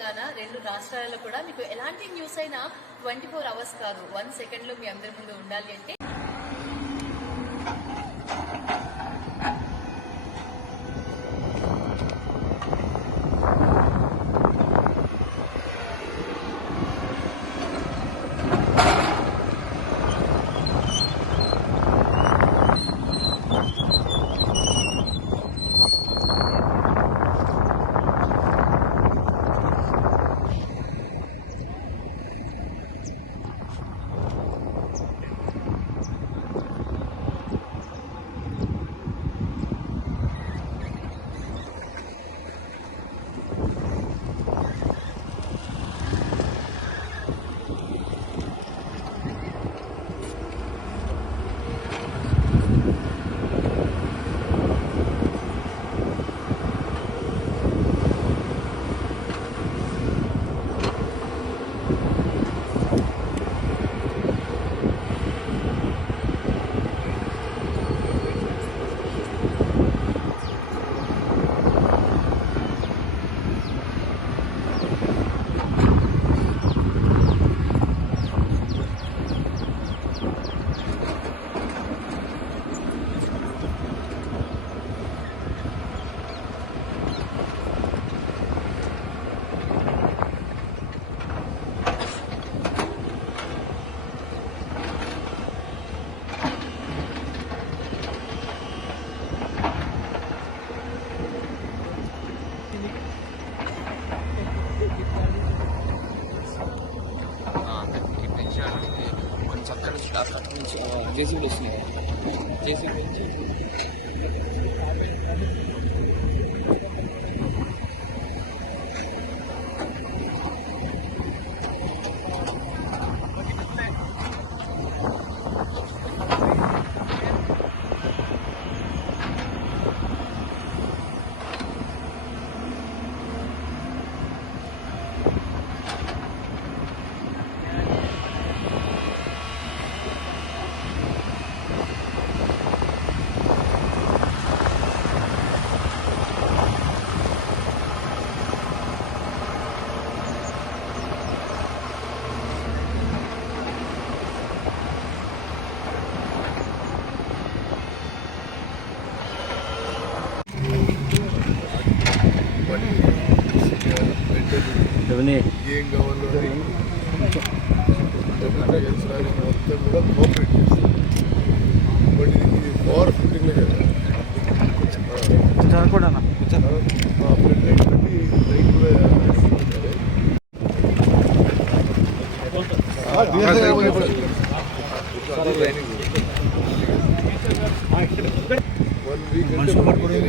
తెలంగాణ 2 రాష్ట్రాలలో కూడా మీకు ఎలాంటి న్యూస్ అయినా 24 అవర్స్ కాదు 1 సెకండ్లో మీ అందరి ముందు ఉండాలి అంటే అక్కడి నుంచి జేసీబీలు వస్తున్నాయి. జేసీబీ నుంచి ఏం కావాలో మొత్తం కూడా కోఆపరేట్ చేస్తారు. బట్ ఇది పవర్ ఫుటింగ్లో కదా ఫ్లడ్ లైట్ బట్టి లైట్ కూడా వన్ వీక్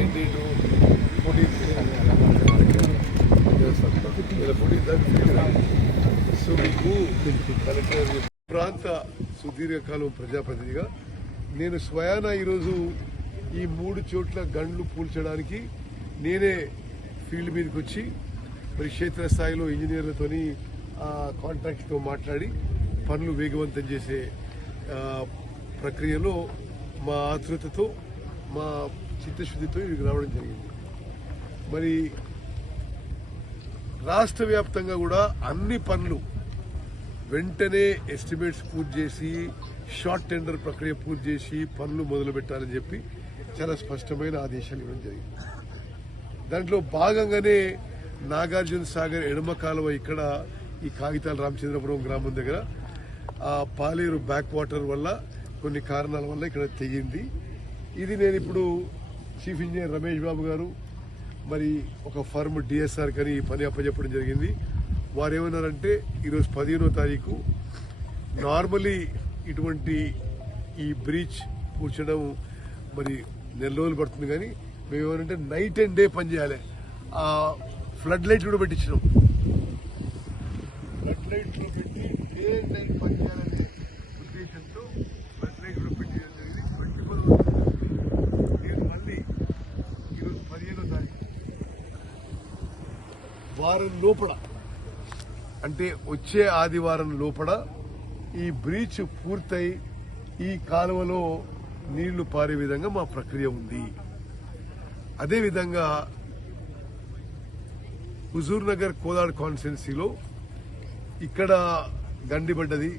అంటే సో మీకు కలెక్టర్ ప్రాంత సుదీర్ఘకాలం ప్రజాప్రతినిధిగా నేను స్వయాన ఈరోజు ఈ 3 చోట్ల గండ్లు పూల్చడానికి నేనే ఫీల్డ్ మీదకి వచ్చి మరి క్షేత్రస్థాయిలో ఇంజనీర్లతోని కాంట్రాక్ట్తో మాట్లాడి పనులు వేగవంతం చేసే ప్రక్రియలో మా ఆతృతతో మా చిత్తశుద్ధితో ఇక్కడికి రావడం జరిగింది. మరి రాష్ట్ర వ్యాప్తంగా కూడా అన్ని పనులు వెంటనే ఎస్టిమేట్స్ పూర్తి చేసి షార్ట్ టెండర్ ప్రక్రియ పూర్తి చేసి పనులు మొదలు పెట్టాలని చెప్పి చాలా స్పష్టమైన ఆదేశాలు ఇవ్వడం జరిగింది. దాంట్లో భాగంగానే నాగార్జున సాగర్ ఎడమ కాలువ ఇక్కడ ఈ కాగితాల రామచంద్రపురం గ్రామం దగ్గర పాలేరు బ్యాక్ వాటర్ వల్ల కొన్ని కారణాల వల్ల ఇక్కడ తెగింది. ఇది నేను ఇప్పుడు చీఫ్ ఇంజనీర్ రమేష్ బాబు గారు మరి ఒక ఫర్మ్ డిఎస్ఆర్ కని ఈ పని అప్పచెప్పడం జరిగింది. వారు ఏమన్నారంటే ఈరోజు 15వ తారీఖు నార్మలీ ఇటువంటి ఈ బ్రీచ్ పూడ్చడం మరి నెల రోజులు పడుతుంది, కానీ మేము ఏమనంటే నైట్ అండ్ డే పని చేయాలి. ఆ ఫ్లడ్ లైట్ కూడా పెట్టించినాం. ఫ్లడ్ లైట్ లో పెట్టి డే అండ్ నైట్ పని చేయాలనే ఉద్దేశంతో ఫ్లడ్ లైట్ కూడా పెట్టడం జరిగింది. 24 నేను మళ్ళీ ఈరోజు 15వ తారీఖు వారం లోపల అంటే వచ్చే ఆదివారం లోపల ఈ బ్రీచ్ పూర్తయి ఈ కాలువలో నీళ్లు పారే విధంగా మా ప్రక్రియ ఉంది. అదేవిధంగా హుజూర్ నగర్ కోదాడ్ కాన్స్టిట్యున్సీలో ఇక్కడ గండి పడ్డది,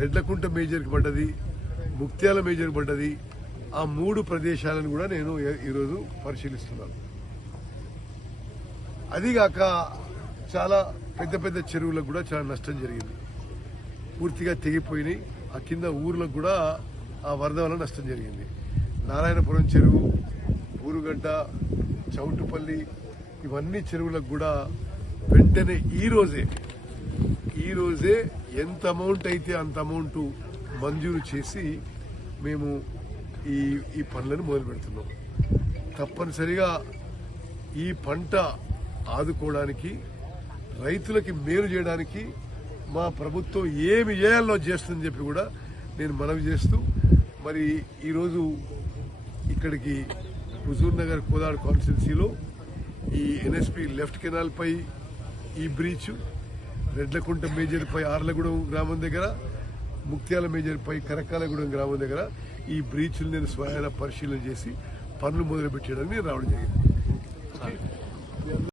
రెడ్లకుంట మేజర్కి పడ్డది, ముక్త్యాల మేజర్ పడ్డది. ఆ 3 ప్రదేశాలను కూడా నేను ఈరోజు పరిశీలిస్తున్నాను. అదిగాక చాలా పెద్ద పెద్ద చెరువులకు కూడా చాలా నష్టం జరిగింది, పూర్తిగా తెగిపోయినాయి. ఆ కింద ఊర్లకు కూడా ఆ వరద వల్ల నష్టం జరిగింది. నారాయణపురం చెరువు, ఊరుగడ్డ, చౌటుపల్లి, ఇవన్నీ చెరువులకు కూడా వెంటనే ఈ రోజే ఎంత అమౌంట్ అయితే అంత అమౌంట్ మంజూరు చేసి మేము ఈ పనులను మొదలు పెడుతున్నాం. తప్పనిసరిగా ఈ పంట ఆదుకోవడానికి, రైతులకి మేలు చేయడానికి మా ప్రభుత్వం ఏమి చేయాలో చేస్తుందని చెప్పి కూడా నేను మనవి చేస్తూ, మరి ఈరోజు ఇక్కడికి హుజూర్ నగర్ కోదాడ్ కాన్స్టిట్యున్సీలో ఈ ఎన్ఎస్పి లెఫ్ట్ కెనాల్ పై ఈ బ్రీచ్, రెడ్లకుంట మేజర్ పై ఆర్లగూడెం గ్రామం దగ్గర, ముక్త్యాల మేజర్ పై కరకాలగూడెం గ్రామం దగ్గర ఈ బ్రీచ్లు నేను స్వయాన పరిశీలన చేసి పనులు మొదలు పెట్టడానికి రావడం జరిగింది.